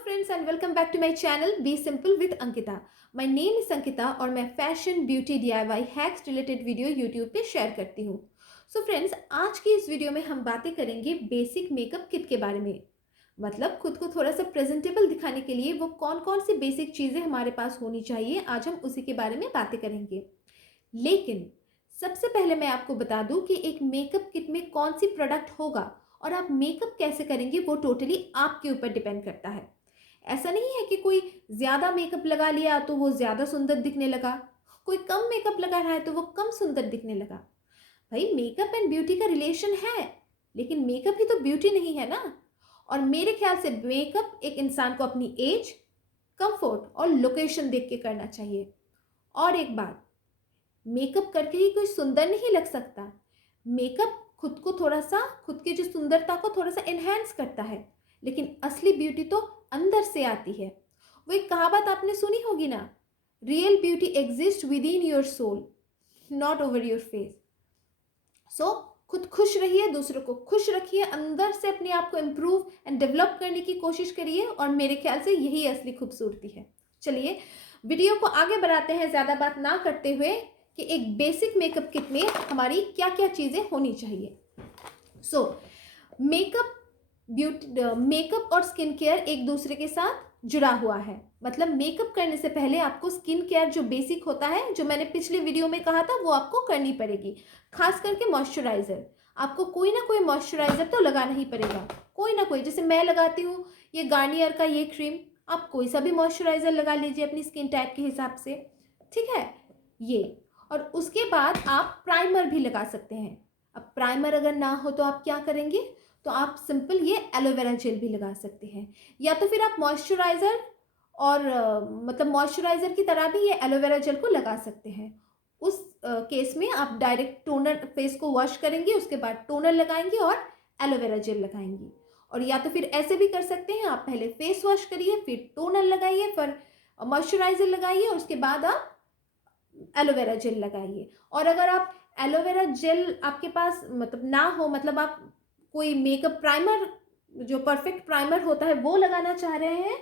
Friends and welcome back to my channel be simple with Ankita. My name is Ankita और मैं fashion beauty DIY hacks related video YouTube पे share करती हूँ। So friends, आज की इस वीडियो में हम बातें करेंगे बेसिक मेकअप किट के बारे में। मतलब खुद को थोड़ा सा प्रेजेंटेबल दिखाने के लिए वो कौन कौन सी बेसिक चीज़ें हमारे पास होनी चाहिए, आज हम उसी के बारे में बातें करेंगे। लेकिन सबसे पहले मैं आपको बता दूं कि एक मेकअप किट में कौन सी प्रोडक्ट होगा और आप मेकअप कैसे करेंगे वो टोटली आपके ऊपर डिपेंड करता है। ऐसा नहीं है कि कोई ज़्यादा मेकअप लगा लिया तो वो ज़्यादा सुंदर दिखने लगा, कोई कम मेकअप लगा रहा है तो वो कम सुंदर दिखने लगा। भाई, मेकअप एंड ब्यूटी का रिलेशन है, लेकिन मेकअप ही तो ब्यूटी नहीं है ना। और मेरे ख्याल से मेकअप एक इंसान को अपनी एज, कंफर्ट और लोकेशन देख के करना चाहिए। और एक बात, मेकअप करके ही कोई सुंदर नहीं लग सकता। मेकअप खुद को थोड़ा सा, खुद की जो सुंदरता को थोड़ा सा एनहेंस करता है, लेकिन असली ब्यूटी तो अंदर से आती है। वो एक कहावत आपने सुनी होगी ना, real beauty exist within your soul, not over your face. So खुद खुश रहिए, दूसरों को खुश रखिए, अंदर से अपने आप को इम्प्रूव एंड डेवलप करने की कोशिश करिए, और मेरे ख्याल से यही असली खूबसूरती है। चलिए वीडियो को आगे बढ़ाते हैं, ज़्यादा बात ना करते हुए, कि एक बेसिक मेकअप किट में हमारी क्या क्या चीज़ें होनी चाहिए। सो मेकअप और स्किन केयर एक दूसरे के साथ जुड़ा हुआ है। मतलब मेकअप करने से पहले आपको स्किन केयर जो बेसिक होता है, जो मैंने पिछले वीडियो में कहा था, वो आपको करनी पड़ेगी। खास करके मॉइस्चराइज़र, आपको कोई ना कोई मॉइस्चराइज़र तो लगाना ही पड़ेगा, कोई ना कोई। जैसे मैं लगाती हूँ ये गार्नियर का ये क्रीम, आप कोई सा भी मॉइस्चराइज़र लगा लीजिए अपनी स्किन टाइप के हिसाब से, ठीक है ये। और उसके बाद आप प्राइमर भी लगा सकते हैं। अब प्राइमर अगर ना हो तो आप क्या करेंगे, तो आप सिंपल ये एलोवेरा जेल भी लगा सकते हैं, या तो फिर आप मॉइस्चराइज़र और मतलब मॉइस्चराइज़र की तरह भी ये एलोवेरा जेल को लगा सकते हैं। उस केस में आप डायरेक्ट टोनर, फेस को वॉश करेंगे, उसके बाद टोनर लगाएंगे और एलोवेरा जेल लगाएंगी। और या तो फिर ऐसे भी कर सकते हैं, आप पहले फेस वॉश करिए, फिर टोनर लगाइए, फिर मॉइस्चराइज़र लगाइए, और उसके बाद आप एलोवेरा जेल लगाइए। और अगर आप एलोवेरा जेल आपके पास मतलब ना हो, मतलब आप कोई मेकअप प्राइमर, जो परफेक्ट प्राइमर होता है वो लगाना चाह रहे हैं,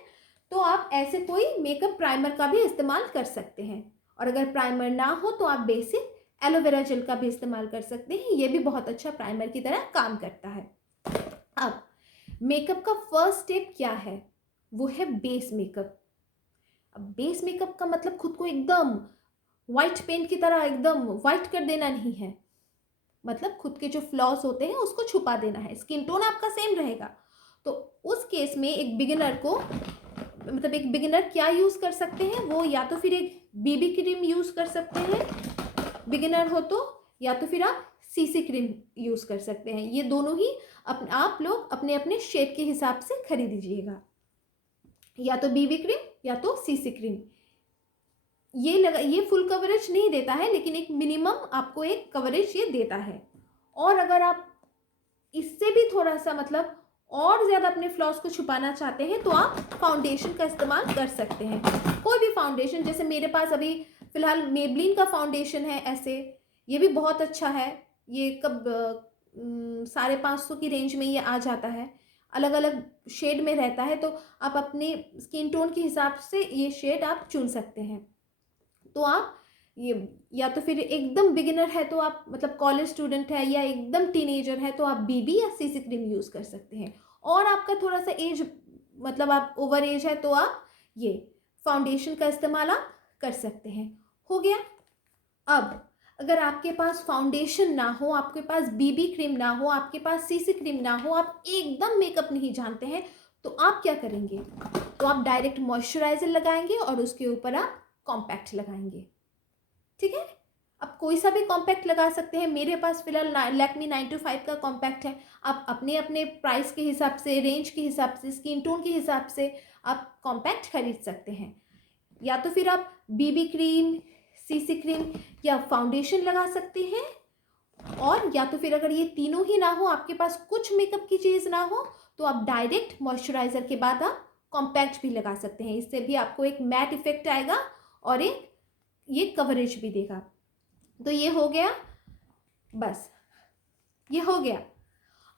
तो आप ऐसे कोई मेकअप प्राइमर का भी इस्तेमाल कर सकते हैं। और अगर प्राइमर ना हो तो आप बेसिक एलोवेरा जेल का भी इस्तेमाल कर सकते हैं, ये भी बहुत अच्छा प्राइमर की तरह काम करता है। अब मेकअप का फर्स्ट स्टेप क्या है, वो है बेस मेकअप। अब बेस मेकअप का मतलब खुद को एकदम वाइट पेंट की तरह एकदम वाइट कर देना नहीं है। मतलब खुद के जो फ्लॉज होते हैं उसको छुपा देना है, स्किन टोन आपका सेम रहेगा। तो उस केस में एक बिगिनर को, मतलब एक बिगिनर क्या यूज़ कर सकते हैं, वो या तो फिर एक बीबी क्रीम यूज़ कर सकते हैं बिगिनर हो तो, या तो फिर आप सीसी क्रीम यूज़ कर सकते हैं। ये दोनों ही आप लोग अपने अपने शेड के हिसाब से खरीद लीजिएगा, या तो बीबी क्रीम या तो सीसी क्रीम। ये फुल कवरेज नहीं देता है, लेकिन एक मिनिमम आपको एक कवरेज ये देता है। और अगर आप इससे भी थोड़ा सा मतलब और ज़्यादा अपने फ्लॉस को छुपाना चाहते हैं, तो आप फाउंडेशन का इस्तेमाल कर सकते हैं। कोई भी फाउंडेशन, जैसे मेरे पास अभी फ़िलहाल मेबलिन का फाउंडेशन है ऐसे, ये भी बहुत अच्छा है। ये कब 550 की रेंज में ये आ जाता है, अलग अलग शेड में रहता है, तो आप अपने स्किन टोन के हिसाब से ये शेड आप चुन सकते हैं। तो आप ये, या तो फिर एकदम बिगिनर है तो आप मतलब कॉलेज स्टूडेंट है, या एकदम टीनेजर है तो आप बीबी या सीसी क्रीम यूज़ कर सकते हैं। और आपका थोड़ा सा एज, मतलब आप ओवर एज है, तो आप ये फाउंडेशन का इस्तेमाल आप कर सकते हैं। हो गया। अब अगर आपके पास फाउंडेशन ना हो, आपके पास बीबी क्रीम ना हो, आपके पास सीसी क्रीम ना हो, आप एकदम मेकअप नहीं जानते हैं, तो आप क्या करेंगे, तो आप डायरेक्ट मॉइस्चराइज़र लगाएंगे और उसके ऊपर आप कॉम्पैक्ट लगाएंगे, ठीक है। आप कोई सा भी कॉम्पैक्ट लगा सकते हैं। मेरे पास फिलहाल लैक्मी 925 का कॉम्पैक्ट है। आप अपने अपने प्राइस के हिसाब से, रेंज के हिसाब से, स्किन टोन के हिसाब से आप कॉम्पैक्ट खरीद सकते हैं। या तो फिर आप बीबी क्रीम, सीसी क्रीम या फाउंडेशन लगा सकते हैं। और या तो फिर अगर ये तीनों ही ना हो, आपके पास कुछ मेकअप की चीज़ ना हो, तो आप डायरेक्ट मॉइस्चराइज़र के बाद आप कॉम्पैक्ट भी लगा सकते हैं। इससे भी आपको एक मैट इफेक्ट आएगा और एक ये कवरेज भी देगा। तो ये हो गया, बस ये हो गया।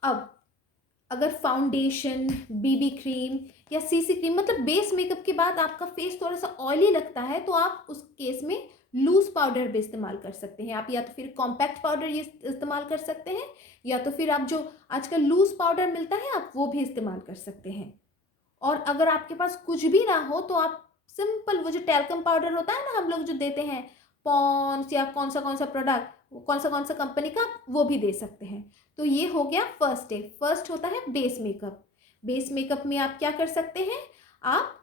अब अगर फाउंडेशन, बीबी क्रीम या सीसी क्रीम मतलब बेस मेकअप के बाद आपका फेस थोड़ा सा ऑयली लगता है, तो आप उस केस में लूज पाउडर भी इस्तेमाल कर सकते हैं। आप या तो फिर कॉम्पैक्ट पाउडर ये इस्तेमाल कर सकते हैं, या तो फिर आप जो आजकल लूज पाउडर मिलता है आप वो भी इस्तेमाल कर सकते हैं। और अगर आपके पास कुछ भी ना हो तो आप सिंपल वो जो टैल्कम पाउडर होता है ना, हम लोग जो देते हैं पॉन्ड्स या कौन सा प्रोडक्ट, कौन सा कंपनी का, वो भी दे सकते हैं। तो ये हो गया फर्स्ट स्टेप। फर्स्ट होता है बेस मेकअप। बेस मेकअप में आप क्या कर सकते हैं, आप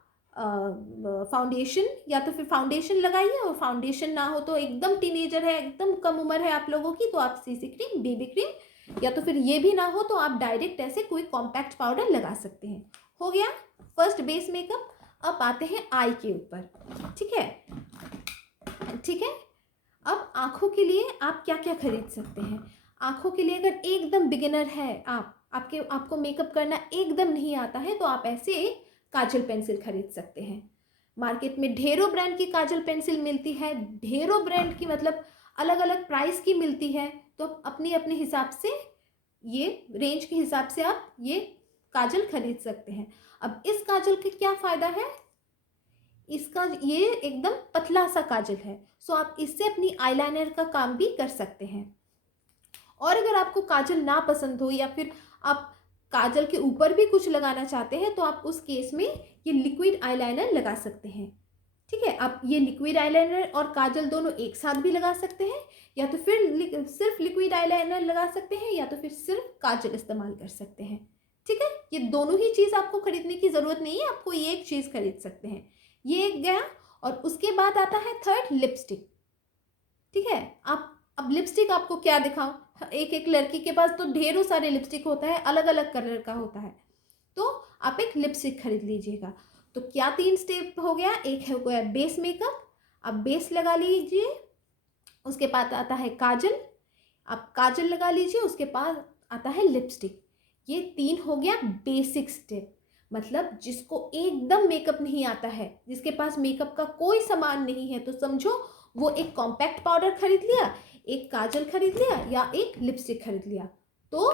फाउंडेशन या तो फिर फाउंडेशन लगाइए, और फाउंडेशन ना हो तो एकदम टीनेजर है, एकदम कम उम्र है आप लोगों की, तो आप सीसी क्रीम, बीबी क्रीम, या तो फिर ये भी ना हो तो आप डायरेक्ट ऐसे कोई कॉम्पैक्ट पाउडर लगा सकते हैं। हो गया फर्स्ट बेस मेकअप। अब आते हैं आई के ऊपर। ठीक है, ठीक है। अब आँखों के लिए आप क्या क्या खरीद सकते हैं। आँखों के लिए अगर एकदम बिगिनर है आपको मेकअप करना एकदम नहीं आता है, तो आप ऐसे एक काजल पेंसिल खरीद सकते हैं। मार्केट में ढेरों ब्रांड की काजल पेंसिल मिलती है, ढेरों ब्रांड की मतलब अलग अलग प्राइस की मिलती है। तो अपने अपने हिसाब से, ये रेंज के हिसाब से आप ये काजल खरीद सकते हैं। अब इस काजल के क्या फ़ायदा है, इसका ये एकदम पतला सा काजल है, सो आप इससे अपनी आईलाइनर का काम भी कर सकते हैं। और अगर आपको काजल ना पसंद हो, या फिर आप काजल के ऊपर भी कुछ लगाना चाहते हैं, तो आप उस केस में ये लिक्विड आईलाइनर लगा सकते हैं। ठीक है, आप ये लिक्विड आईलाइनर और काजल दोनों एक साथ भी लगा सकते हैं, या तो फिर सिर्फ लिक्विड आईलाइनर लगा सकते हैं, या तो फिर सिर्फ काजल इस्तेमाल कर सकते हैं। ठीक है, ये दोनों ही चीज़ आपको खरीदने की ज़रूरत नहीं है, आपको ये एक चीज़ खरीद सकते हैं। ये एक गया। और उसके बाद आता है थर्ड, लिपस्टिक। ठीक है, आप अब लिपस्टिक आपको क्या दिखाऊं, एक एक लड़की के पास तो ढेरों सारे लिपस्टिक होता है, अलग अलग कलर का होता है, तो आप एक लिपस्टिक खरीद लीजिएगा। तो क्या 3 स्टेप हो गया, एक हो गया बेस मेकअप, आप बेस लगा लीजिए, उसके बाद आता है काजल, आप काजल लगा लीजिए, उसके बाद आता है लिपस्टिक। ये 3 हो गया बेसिक स्टेप। मतलब जिसको एकदम मेकअप नहीं आता है, जिसके पास मेकअप का कोई सामान नहीं है, तो समझो वो एक कॉम्पैक्ट पाउडर खरीद लिया, एक काजल खरीद लिया, या एक लिपस्टिक खरीद लिया, तो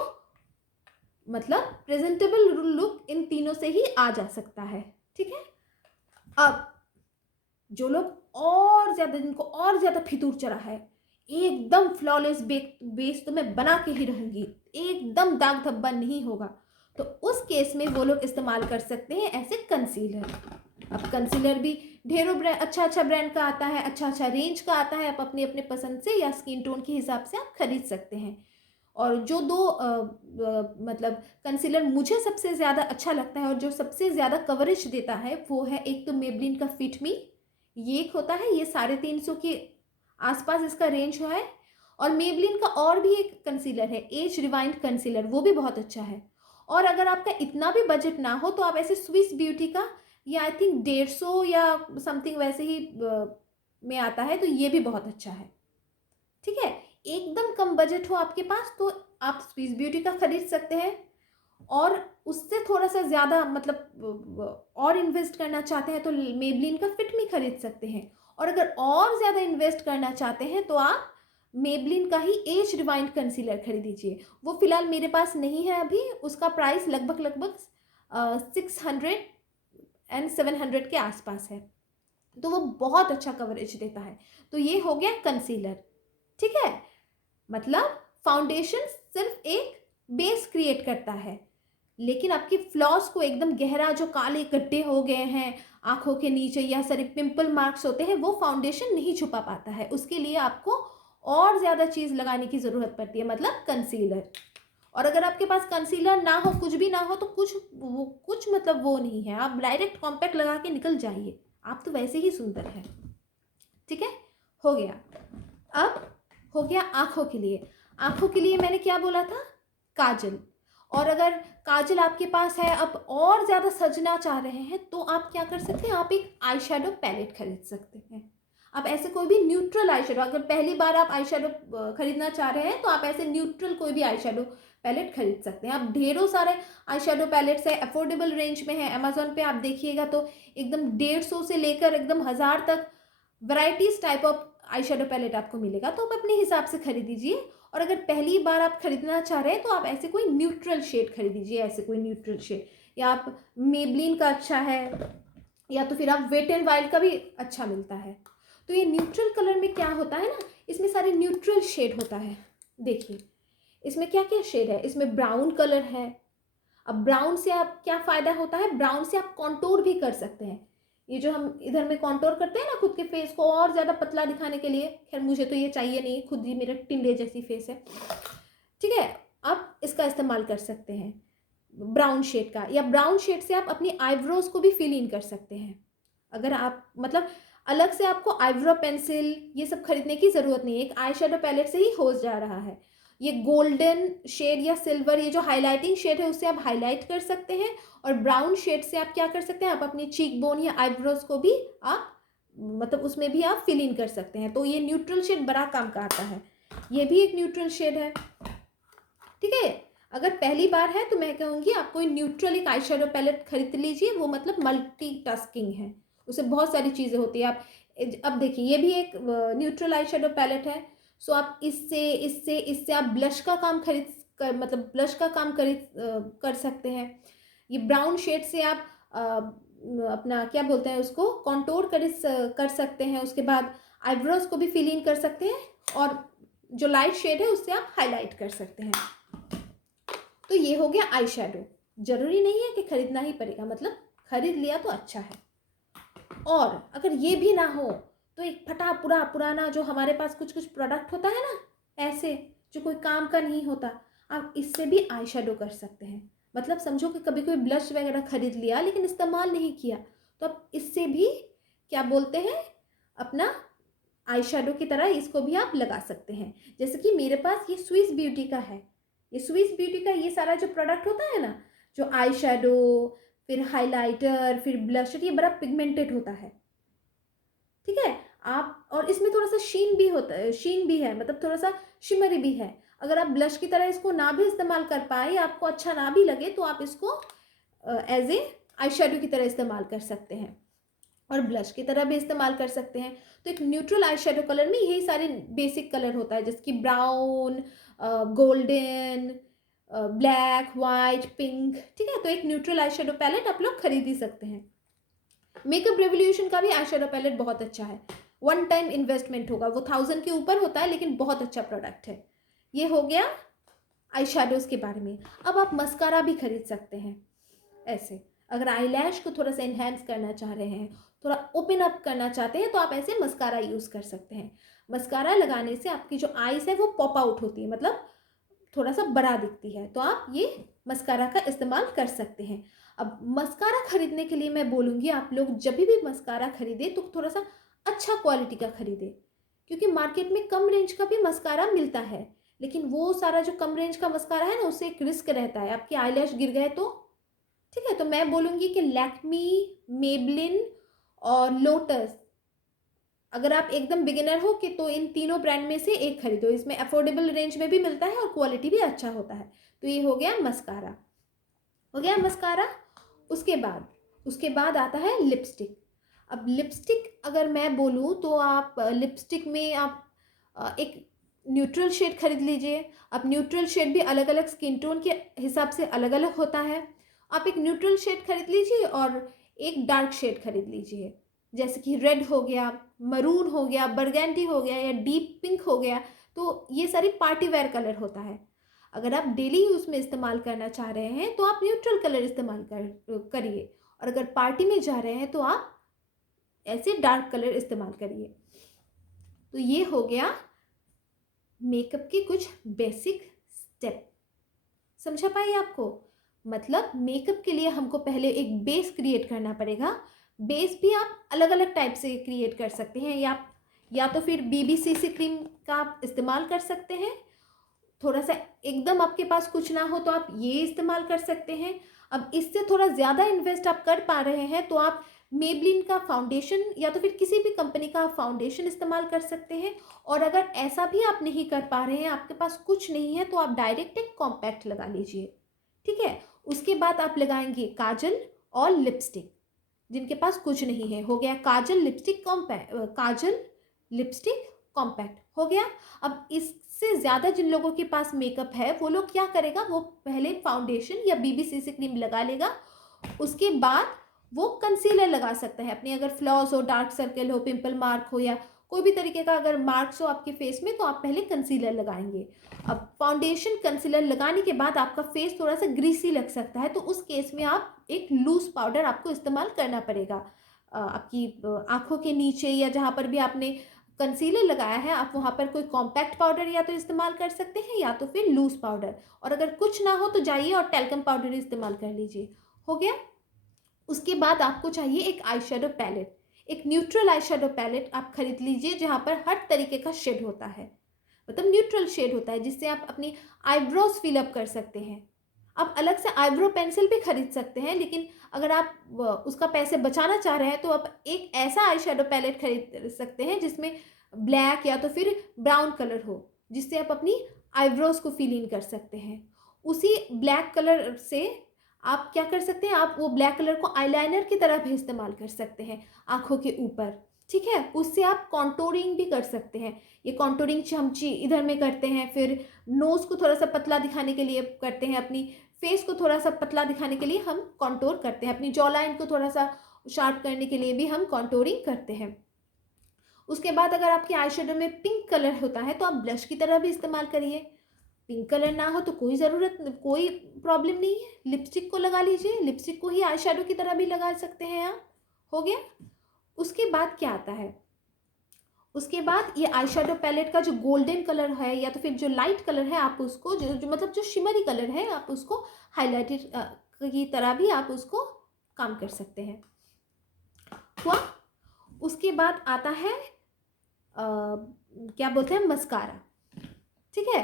मतलब प्रेजेंटेबल लुक इन तीनों से ही आ जा सकता है। ठीक है, अब जो लोग और ज़्यादा, जिनको और ज़्यादा फितूर चढ़ा है, एकदम फ्लॉलेस बेस तो मैं बना के ही रहूँगी, एकदम दाग धब्बा नहीं होगा, तो उस केस में वो लोग इस्तेमाल कर सकते हैं ऐसे कंसीलर। अब कंसीलर भी ढेरों ब्रांड, अच्छा ब्रांड का आता है, अच्छा रेंज का आता है, आप अपने अपने पसंद से या स्किन टोन के हिसाब से आप खरीद सकते हैं। और जो दो मतलब कंसीलर मुझे सबसे ज़्यादा अच्छा लगता है और जो सबसे ज़्यादा कवरेज देता है, वो है एक तो मेबलिन का फिट मी, ये एक होता है, ये 350 के आसपास इसका रेंज है। और मेबलिन का और भी एक कंसीलर है, एज रिवाइंड कंसीलर, वो भी बहुत अच्छा है। और अगर आपका इतना भी बजट ना हो, तो आप ऐसे स्विस ब्यूटी का, या आई थिंक 150 या समथिंग वैसे ही में आता है, तो ये भी बहुत अच्छा है। ठीक है, एकदम कम बजट हो आपके पास, तो आप स्विस ब्यूटी का खरीद सकते हैं। और उससे थोड़ा सा ज़्यादा मतलब और इन्वेस्ट करना चाहते हैं, तो मेबलिन का फिट मी खरीद सकते हैं। और अगर और ज़्यादा इन्वेस्ट करना चाहते हैं, तो आप मेबलिन का ही एज रिवाइंड कंसीलर खरीदीजिए। वो फिलहाल मेरे पास नहीं है अभी, उसका प्राइस लगभग 600 और 700 के आसपास है, तो वो बहुत अच्छा कवरेज देता है। तो ये हो गया कंसीलर। ठीक है, मतलब फाउंडेशन सिर्फ एक बेस क्रिएट करता है, लेकिन आपकी फ्लॉस को एकदम गहरा, जो काले गड्ढे हो गए हैं आंखों के नीचे या सारे पिंपल मार्क्स होते हैं, वो फाउंडेशन नहीं छुपा पाता है। उसके लिए आपको और ज़्यादा चीज़ लगाने की ज़रूरत पड़ती है, मतलब कंसीलर। और अगर आपके पास कंसीलर ना हो, कुछ भी ना हो, तो कुछ मतलब वो नहीं है, आप डायरेक्ट कॉम्पैक्ट लगा के निकल जाइए, आप तो वैसे ही सुंदर है। ठीक है, हो गया। अब हो गया आँखों के लिए। आँखों के लिए मैंने क्या बोला था, काजल। और अगर काजल आपके पास है, आप और ज़्यादा सजना चाह रहे हैं, तो आप क्या कर सकते हैं, आप एक आई शेडो पैलेट खरीद सकते हैं। आप ऐसे कोई भी न्यूट्रल आई शेडो, अगर पहली बार आप आई शेडो खरीदना चाह रहे हैं, तो आप ऐसे न्यूट्रल कोई भी आई शेडो पैलेट खरीद सकते हैं। आप ढेरों सारे आई शेडो पैलेट्स है, अफोर्डेबल रेंज में है, अमेजोन पे आप देखिएगा तो एकदम 150 से लेकर एकदम 1000 तक varieties type of eye shadow palette आपको मिलेगा, तो आप अपने हिसाब से खरीद दीजिए। और अगर पहली बार आप खरीदना चाह रहे हैं तो आप ऐसे कोई न्यूट्रल शेड खरीद लीजिए, ऐसे कोई न्यूट्रल शेड, या आप मेबलिन का अच्छा है, या तो फिर आप वेट एंड वाइल्ड का भी अच्छा मिलता है। तो ये न्यूट्रल कलर में क्या होता है ना, इसमें सारे न्यूट्रल शेड होता है। देखिए इसमें क्या क्या शेड है, इसमें ब्राउन कलर है। अब ब्राउन से आप क्या फ़ायदा होता है, ब्राउन से आप कॉन्टोर भी कर सकते हैं। ये जो हम इधर में कॉन्टोर करते हैं ना खुद के फेस को और ज़्यादा पतला दिखाने के लिए, खैर मुझे तो ये चाहिए नहीं, खुद ही मेरा टिंडे जैसी फेस है, ठीक है, आप इसका इस्तेमाल कर सकते हैं ब्राउन शेड का। या ब्राउन शेड से आप अपनी आईब्रोज को भी फिल इन कर सकते हैं। अगर आप मतलब अलग से आपको आईब्रो पेंसिल ये सब खरीदने की ज़रूरत नहीं है, एक आई शेडो पैलेट से ही हो जा रहा है। ये गोल्डन शेड या सिल्वर, ये जो हाईलाइटिंग शेड है उससे आप हाईलाइट कर सकते हैं, और ब्राउन शेड से आप क्या कर सकते हैं, आप अपनी चीक बोन या आईब्रोज को भी आप मतलब उसमें भी आप फिल इन कर सकते हैं। तो ये न्यूट्रल शेड बड़ा काम का आता है, ये भी एक न्यूट्रल शेड है, ठीक है। अगर पहली बार है तो मैं कहूँगी आप कोई न्यूट्रल एक आई शेडो पैलेट खरीद लीजिए, वो मतलब मल्टीटास्किंग है, उससे बहुत सारी चीज़ें होती है। आप अब देखिए ये भी एक न्यूट्रल आई शेडो पैलेट है, सो आप इससे इससे इससे आप ब्लश का काम खरीद कर मतलब ब्लश का काम कर सकते हैं। ये ब्राउन शेड से आप अपना क्या बोलते हैं उसको कॉन्टोर कर सकते हैं, उसके बाद आईब्रोज को भी फिल इन कर सकते हैं, और जो लाइट शेड है उससे आप हाईलाइट कर सकते हैं। तो ये हो गया आई शेडो। जरूरी नहीं है कि खरीदना ही पड़ेगा, मतलब खरीद लिया तो अच्छा है। और अगर ये भी ना हो तो एक फटा पूरा पुराना जो हमारे पास कुछ कुछ प्रोडक्ट होता है ना, ऐसे जो कोई काम का नहीं होता, आप इससे भी आई शेडो कर सकते हैं। मतलब समझो कि कभी कोई ब्लश वगैरह खरीद लिया लेकिन इस्तेमाल नहीं किया, तो आप इससे भी क्या बोलते हैं अपना आई शेडो की तरह इसको भी आप लगा सकते हैं। जैसे कि मेरे पास ये स्विस ब्यूटी का है, ये स्विस ब्यूटी का ये सारा जो प्रोडक्ट होता है ना, जो आई शेडो फिर हाइलाइटर फिर ब्लशर, ये बड़ा पिगमेंटेड होता है, ठीक है। आप और इसमें थोड़ा सा शीन भी होता है, शीन भी है, मतलब थोड़ा सा शिमरी भी है। अगर आप ब्लश की तरह इसको ना भी इस्तेमाल कर पाए, आपको अच्छा ना भी लगे, तो आप इसको एज ए आई शेडो की तरह इस्तेमाल कर सकते हैं, और ब्लश की तरह भी इस्तेमाल कर सकते हैं। तो एक न्यूट्रल आई शेडो कलर में यही सारे बेसिक कलर होता है, जैसे कि brown, golden, black, white, pink, ठीक है। तो एक न्यूट्रल आई शेडो पैलेट आप लोग खरीद ही सकते हैं। मेकअप रेवोल्यूशन का भी आई शेडो पैलेट बहुत अच्छा है, वन टाइम इन्वेस्टमेंट होगा, वो 1000 के ऊपर होता है, लेकिन बहुत अच्छा प्रोडक्ट है। ये हो गया आई शेडोज़ के बारे में। अब आप मस्कारा भी खरीद सकते हैं ऐसे, अगर आई लैश को थोड़ा सा इन्हेंस करना चाह रहे हैं, थोड़ा ओपन अप करना चाहते हैं, तो आप ऐसे मस्कारा यूज़ कर सकते हैं। मस्कारा लगाने से आपकी जो आईज है वो पॉप आउट होती है, मतलब थोड़ा सा बड़ा दिखती है, तो आप ये मस्कारा का इस्तेमाल कर सकते हैं। अब मस्कारा खरीदने के लिए मैं बोलूँगी आप लोग जब भी मस्कारा खरीदें तो थोड़ा सा अच्छा क्वालिटी का खरीदें, क्योंकि मार्केट में कम रेंज का भी मस्कारा मिलता है, लेकिन वो सारा जो कम रेंज का मस्कारा है ना, उससे एक रिस्क रहता है, आपकी आईलैश गिर गए तो, ठीक है। तो मैं बोलूँगी कि लैक्मी, मेबलिन और लोटस, अगर आप एकदम बिगिनर हो कि तो इन तीनों ब्रांड में से एक खरीदो, इसमें अफोर्डेबल रेंज में भी मिलता है और क्वालिटी भी अच्छा होता है। तो ये हो गया मस्कारा, हो गया मस्कारा। उसके बाद आता है लिपस्टिक। अब लिपस्टिक अगर मैं बोलूँ तो आप लिपस्टिक में आप एक न्यूट्रल शेड खरीद लीजिए। अब न्यूट्रल शेड भी अलग अलग स्किन टोन के हिसाब से अलग अलग होता है। आप एक न्यूट्रल शेड खरीद लीजिए और एक डार्क शेड खरीद लीजिए, जैसे कि रेड हो गया, मरून हो गया, बरगेंडी हो गया, या डीप पिंक हो गया। तो ये सारी पार्टी वेयर कलर होता है। अगर आप डेली यूज़ में इस्तेमाल करना चाह रहे हैं तो आप न्यूट्रल कलर इस्तेमाल करिए, और अगर पार्टी में जा रहे हैं तो आप ऐसे डार्क कलर इस्तेमाल करिए। तो ये हो गया मेकअप के कुछ बेसिक स्टेप। समझा पाई आपको? मतलब मेकअप के लिए हमको पहले एक बेस क्रिएट करना पड़ेगा। बेस भी आप अलग अलग टाइप से क्रिएट कर सकते हैं, या तो फिर BBCC क्रीम का आप इस्तेमाल कर सकते हैं। थोड़ा सा एकदम आपके पास कुछ ना हो तो आप ये इस्तेमाल कर सकते हैं। अब इससे थोड़ा ज़्यादा इन्वेस्ट आप कर पा रहे हैं तो आप मेबलिन का फाउंडेशन या तो फिर किसी भी कंपनी का फाउंडेशन इस्तेमाल कर सकते हैं। और अगर ऐसा भी आप नहीं कर पा रहे हैं, आपके पास कुछ नहीं है, तो आप डायरेक्ट एक कॉम्पैक्ट लगा लीजिए, ठीक है। उसके बाद आप लगाएंगे काजल और लिपस्टिक। जिनके पास कुछ नहीं है, हो गया काजल लिपस्टिक कॉम्पैक्ट, काजल लिपस्टिक कॉम्पैक्ट हो गया। अब इस से ज़्यादा जिन लोगों के पास मेकअप है वो लोग क्या करेगा, वो पहले फाउंडेशन या BB-CC क्रीम लगा लेगा, उसके बाद वो कंसीलर लगा सकता है अपने। अगर फ्लॉज हो, डार्क सर्कल हो, पिंपल मार्क हो या कोई भी तरीके का अगर मार्क्स हो आपके फेस में, तो आप पहले कंसीलर लगाएंगे। अब फाउंडेशन कंसीलर लगाने के बाद आपका फेस थोड़ा सा ग्रीसी लग सकता है, तो उस केस में आप एक लूज पाउडर आपको इस्तेमाल करना पड़ेगा। आपकी आंखों के नीचे या जहाँ पर भी आपने कंसीलर लगाया है, आप वहाँ पर कोई कॉम्पैक्ट पाउडर या तो इस्तेमाल कर सकते हैं या तो फिर लूज पाउडर, और अगर कुछ ना हो तो जाइए और टैल्कम पाउडर इस्तेमाल कर लीजिए। हो गया। उसके बाद आपको चाहिए एक आई शेडो पैलेट। एक न्यूट्रल आई शेडो पैलेट आप खरीद लीजिए जहाँ पर हर तरीके का शेड होता है, मतलब न्यूट्रल शेड होता है, जिससे आप अपनी आईब्रोज फिलअप कर सकते हैं। आप अलग से आईब्रो पेंसिल भी खरीद सकते हैं, लेकिन अगर आप उसका पैसे बचाना चाह रहे हैं तो आप एक ऐसा आई शेडो पैलेट खरीद सकते हैं जिसमें ब्लैक या तो फिर ब्राउन कलर हो, जिससे आप अपनी आईब्रोज को फिल इन कर सकते हैं। उसी ब्लैक कलर से आप क्या कर सकते हैं, आप वो ब्लैक कलर को आईलाइनर की तरह भी इस्तेमाल कर सकते हैं आँखों के ऊपर, ठीक है। उससे आप कॉन्टोरिंग भी कर सकते हैं। ये कॉन्टोरिंग चमची इधर में करते हैं, फिर नोज़ को थोड़ा सा पतला दिखाने के लिए करते हैं, अपनी फेस को थोड़ा सा पतला दिखाने के लिए हम कॉन्टोर करते हैं, अपनी जॉ लाइन को थोड़ा सा शार्प करने के लिए भी हम कॉन्टोरिंग करते हैं। उसके बाद अगर आपके आई शेडो में पिंक कलर होता है तो आप ब्लश की तरह भी इस्तेमाल करिए। पिंक कलर ना हो तो कोई प्रॉब्लम नहीं है, लिपस्टिक को लगा लीजिए, लिपस्टिक को ही आई शेडो की तरह भी लगा सकते हैं आप। हो गया। उसके बाद क्या आता है, उसके बाद ये आई शेडो पैलेट का जो गोल्डन कलर है या तो फिर जो लाइट कलर है, आप उसको जो मतलब जो शिमरी कलर है, आप उसको हाईलाइटेड की तरह भी आप उसको काम कर सकते हैं। हुआ। उसके बाद आता है क्या बोलते हैं, मस्कारा, ठीक है।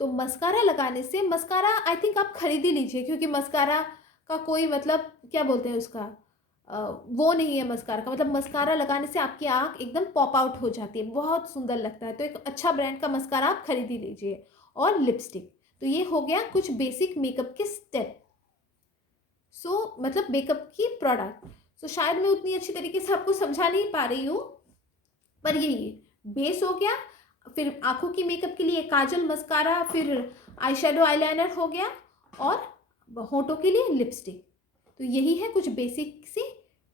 तो मस्कारा लगाने से, मस्कारा आई थिंक आप खरीद ही लीजिए, क्योंकि मस्कारा का कोई मतलब क्या बोलते हैं उसका वो नहीं है। मस्कारा का मतलब मस्कारा लगाने से आपकी आँख एकदम पॉप आउट हो जाती है, बहुत सुंदर लगता है। तो एक अच्छा ब्रांड का मस्कारा आप खरीद ही लीजिए। और लिपस्टिक। तो ये हो गया कुछ बेसिक मेकअप के स्टेप। मतलब मेकअप की प्रोडक्ट। शायद मैं उतनी अच्छी तरीके से आपको समझा नहीं पा रही हूँ, पर यही बेस हो गया। फिर आंखों की मेकअप के लिए काजल, मस्कारा, फिर आई शेडो, आईलाइनर हो गया, और होंठों के लिए लिपस्टिक। तो यही है कुछ बेसिक सी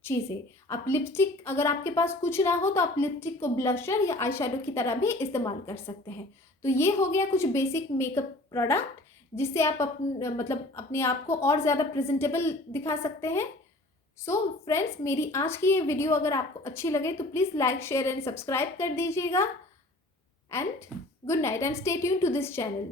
चीज़ें। आप लिपस्टिक, अगर आपके पास कुछ ना हो तो आप लिपस्टिक को ब्लशर या आई शेडो की तरह भी इस्तेमाल कर सकते हैं। तो ये हो गया कुछ बेसिक मेकअप प्रोडक्ट, जिससे आप मतलब अपने आप को और ज़्यादा प्रेजेंटेबल दिखा सकते हैं। फ्रेंड्स, मेरी आज की ये वीडियो अगर आपको अच्छी लगे तो please like, share and subscribe कर दीजिएगा। And good night and stay tuned to this channel.